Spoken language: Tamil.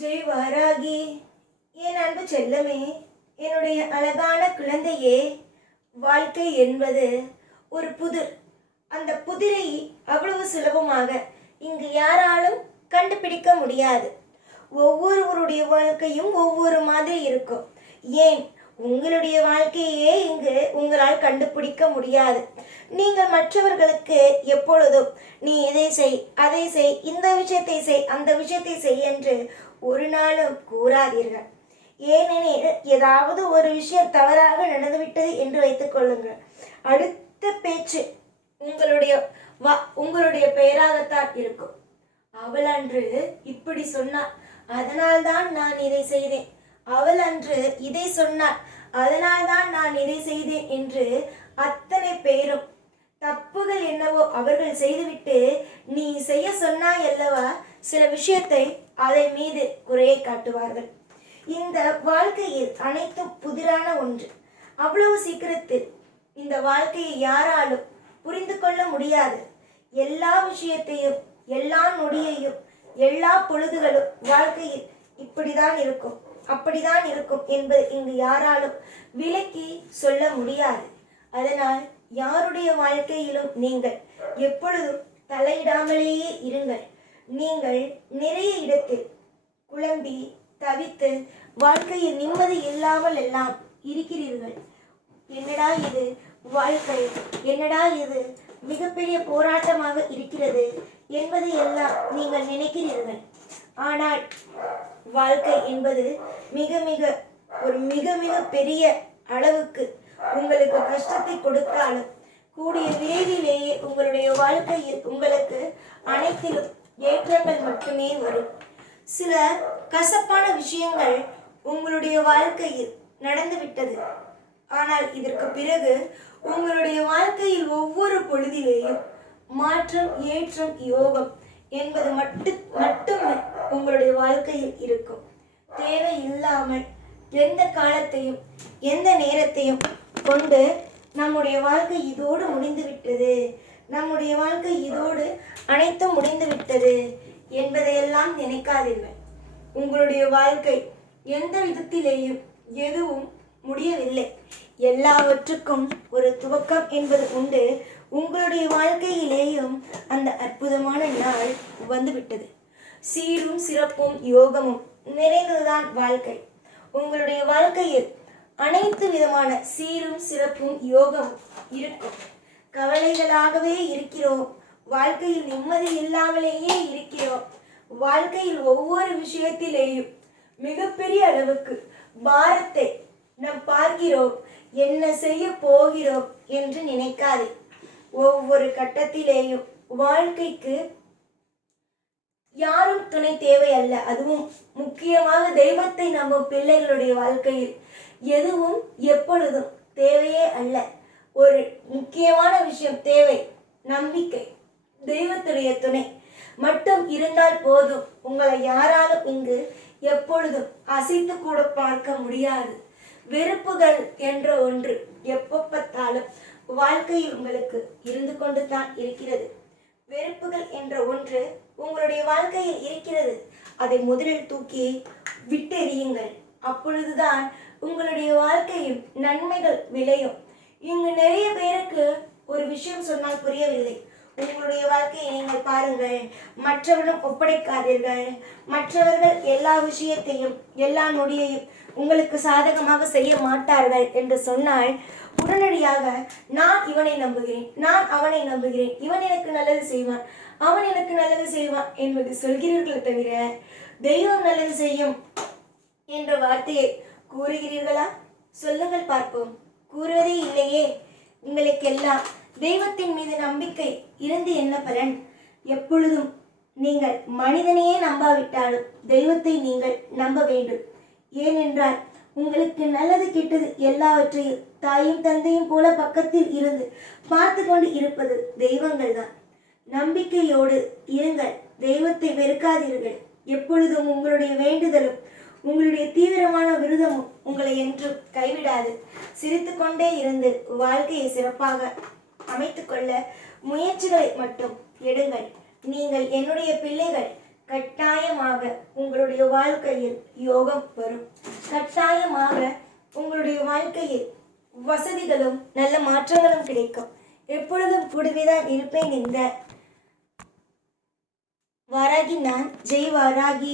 ஜெய் வாராகி என் அன்பு செல்லமே என்னுடைய அழகான குழந்தையே வாழ்க்கை என்பது ஒரு புதிர். அந்த புதிரை அவ்வளவு சுலபமாக இங்கு யாராலும் கண்டுபிடிக்க முடியாது. ஒவ்வொருவருடைய வாழ்க்கையும் ஒவ்வொரு மாதிரி இருக்கும். ஏன் உங்களுடைய வாழ்க்கையே இங்கு உங்களால் கண்டுபிடிக்க முடியாது. நீங்கள் மற்றவர்களுக்கு எப்பொழுதும் நீ இதை செய் அதை செய் இந்த விஷயத்தை செய் அந்த விஷயத்தை செய் என்று ஒரு நாளும் கூறாதீர்கள். ஏனெனில் ஏதாவது ஒரு விஷயம் தவறாக நடந்துவிட்டது என்று வைத்துக் கொள்ளுங்கள். அடுத்த பேச்சு உங்களுடைய வா உங்களுடைய பெயராகத்தான் இருக்கும். அவள் அன்று இப்படி சொன்னாள். அதனால்தான் நான் இதை செய்தேன். அவள் அன்று இதை சொன்னாள். அதனால்தான் நான் இதை செய்தேன் என்று அத்தனை பேரும் தப்புகள் என்னவோ அவர்கள் செய்துவிட்டு நீ செய்ய சொன்னாய் அல்லவா? சில விஷயத்தை அதை மீது குறையை காட்டுவார்கள். இந்த வாழ்க்கையில் அனைத்தும் புதிரான ஒன்று. அவ்வளவு சீக்கிரத்தில் இந்த வாழ்க்கையை யாராலும் புரிந்து கொள்ள முடியாது. எல்லா விஷயத்தையும் எல்லா நொடியையும் எல்லா பொழுதுகளும் வாழ்க்கையில் இப்படிதான் இருக்கும். அப்படிதான் இருக்கும் என்பது இங்கு யாராலும் விலக்கி சொல்ல முடியாது. அதனால் யாருடைய வாழ்க்கையிலும் நீங்கள் எப்பொழுதும் தலையிடாமலேயே இருங்கள். நீங்கள் நிறைய இடத்தில் குழம்பி தவித்து வாழ்க்கையில் நிம்மதி இல்லாமல் எல்லாம் இருக்கிறீர்கள். என்னடா இது வாழ்க்கை? என்னடா இது மிகப்பெரிய போராட்டமாக இருக்கிறது என்பதை எல்லாம் நீங்கள் நினைக்கிறீர்கள். ஆனால் வாழ்க்கை என்பது மிக மிக ஒரு மிக மிக பெரிய அளவுக்கு உங்களுக்கு கஷ்டத்தை கொடுத்தாலும் கூடிய விரைவிலேயே உங்களுடைய வாழ்க்கையில் உங்களுக்கு அனைத்திலும் ஏற்றங்கள் மட்டுமே வரும். சில கசப்பான விஷயங்கள் உங்களுடைய வாழ்க்கையில் நடந்துவிட்டது ஆனால் இதற்கு பிறகு உங்களுடைய வாழ்க்கையில் ஒவ்வொரு பொழுதிலேயும் மாற்றம் ஏற்றம் யோகம் என்பது மட்டு மட்டுமே உங்களுடைய வாழ்க்கையில் இருக்கும். தேவை இல்லாமல் எந்த காலத்தையும் எந்த நேரத்தையும் கொண்டு நம்முடைய வாழ்க்கை இதோடு முடிந்து விட்டது. நம்முடைய வாழ்க்கை இதோடு அனைத்தும் முடிந்து விட்டது என்பதையெல்லாம் நினைக்காதீர்கள். உங்களுடைய வாழ்க்கை எந்த விதத்திலேயும் எதுவும் முடியவில்லை. எல்லாவற்றுக்கும் ஒரு துவக்கம் என்பது உண்டு. உங்களுடைய வாழ்க்கையிலேயும் அந்த அற்புதமான நாள் வந்துவிட்டது. சீரும் சிறப்பும் யோகமும் நிறைந்ததுதான் வாழ்க்கை. உங்களுடைய வாழ்க்கையில் அனைத்து விதமான சீரும் சிறப்பும் யோகமும் இருக்கும். கவலைகளாகவே இருக்கிறோம். வாழ்க்கையில் நிம்மதி இல்லாமலேயே இருக்கிறோம். வாழ்க்கையில் ஒவ்வொரு விஷயத்திலேயும் மிகப்பெரிய அளவுக்கு பாரத்தை நாம் பார்க்கிறோம். என்ன செய்ய போகிறோம் என்று நினைக்காதே. ஒவ்வொரு கட்டத்திலேயும் வாழ்க்கைக்கு யாரும் துணை தேவை அல்ல. அதுவும் முக்கியமாக தெய்வத்தை நம்ம பிள்ளைகளுடைய வாழ்க்கையில் எதுவும் எப்பொழுதும் தேவையே அல்ல. ஒரு முக்கியமான விஷயம் தேவை நம்பிக்கை தெய்வத்துடைய துணை. மட்டும் இருந்தால் போதும். உங்களை யாராலும் இங்கு எப்பொழுதும் அசைத்து கூட பார்க்க முடியாது. வெறுப்புகள் என்ற ஒன்று எப்போ பார்த்தாலும் வாழ்க்கையில் உங்களுக்கு இருந்து கொண்டு தான் இருக்கிறது. வெறுப்புகள் என்ற ஒன்று உங்களுடைய வாழ்க்கையில் இருக்கிறது. அதை முதலில் தூக்கி விட்டெறியுங்கள் அப்பொழுதுதான் உங்களுடைய வாழ்க்கையில் நன்மைகள் விளையும். இங்கு நிறைய பேருக்கு ஒரு விஷயம் சொன்னால் புரியவில்லை. உங்களுடைய வாழ்க்கையை நீங்கள் பாருங்கள். மற்றவரிடம் ஒப்படைக்காதீர்கள். மற்றவர்கள் எல்லா விஷயத்தையும் எல்லா நொடியையும் உங்களுக்கு சாதகமாக செய்ய மாட்டார்கள் என்று சொன்னால் உடனடியாக நான் இவனை நம்புகிறேன் நான் அவனை நம்புகிறேன் இவன் எனக்கு நல்லது செய்வான் அவன் எனக்கு நல்லது செய்வான் என்பது சொல்கிறீர்களே தவிர தெய்வம் நல்லது செய்யும் என்ற வார்த்தையை கூறுகிறீர்களா? சொல்லுங்கள் பார்ப்போம். கூறுவதே இல்லையே. உங்களுக்கெல்லாம் தெய்வத்தின் மீது நம்பிக்கை இருந்து என்ன பலன்? எப்பொழுதும் நீங்கள் மனிதனையே நம்பாவிட்டாலும் தெய்வத்தை நீங்கள் நம்ப வேண்டும். ஏனென்றால் உங்களுக்கு நல்லது கெட்டது எல்லாவற்றையும் தாயும் தந்தையும் போல பக்கத்தில் இருந்து பார்த்து கொண்டு இருப்பது தெய்வங்கள் தான். நம்பிக்கையோடு இருங்கள் தெய்வத்தை வெறுக்காதீர்கள். எப்பொழுதும் உங்களுடைய வேண்டுதலும் உங்களுடைய தீவிரமான விருதமும் உங்களை என்றும் கைவிடாது. சிரித்துக்கொண்டே இருந்து வாழ்க்கையை சிறப்பாக அமைத்துக்கொள்ள முயற்சிகளை மட்டும் எடுங்கள். நீங்கள் என்னுடைய பிள்ளைகள் கட்டாயமாக உங்களுடைய வாழ்க்கையில் யோகம் வரும் கட்டாயமாக உங்களுடைய வாழ்க்கையில் வசதிகளும் நல்ல மாற்றங்களும் கிடைக்கும். எப்பொழுதும் கூடவேதான் இருப்பேன் இந்த வாராகி நான் ஜெய் வாராகி